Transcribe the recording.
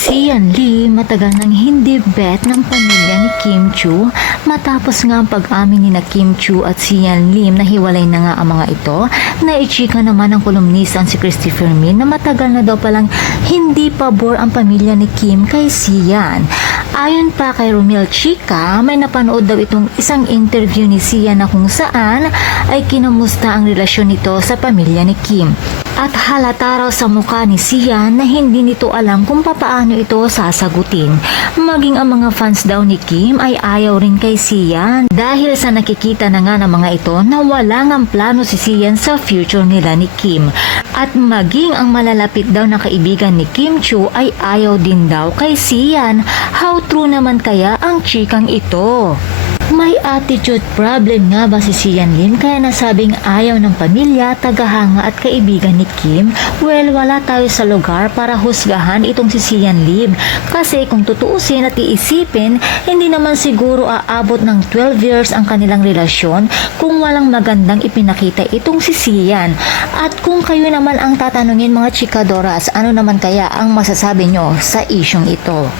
Sian Lee matagal nang hindi bet ng pamilya ni Kim Chu matapos nga ang pag-amin ni na Kim Chu at Sian Lim na hiwalay na nga ang mga ito. Naichika naman ng kolumnistang si Christopher Min na matagal na daw palang hindi pabor ang pamilya ni Kim kay Sian. Ayon pa kay Romel Chica, may napanood daw itong isang interview ni Sian na kung saan ay kinamusta ang relasyon nito sa pamilya ni Kim. At halata raw sa mukha ni Sian na hindi nito alam kung papaano ito sasagutin. Maging ang mga fans daw ni Kim ay ayaw rin kay Sian dahil sa nakikita na nga ng mga ito na wala ngang plano si Sian sa future nila ni Kim. At maging ang malalapit daw na kaibigan ni Kim Chu ay ayaw din daw kay Sian. How true naman kaya ang chikang ito? May attitude problem nga ba si Sian Lim kaya nasabing ayaw ng pamilya, tagahanga at kaibigan ni Kim? Well, wala tayo sa lugar para husgahan itong si Sian Lim. Kasi kung tutuusin at iisipin, hindi naman siguro aabot ng 12 years ang kanilang relasyon kung walang magandang ipinakita itong si Sian. At kung kayo naman ang tatanungin mga chikadoras, ano naman kaya ang masasabi nyo sa isyong ito?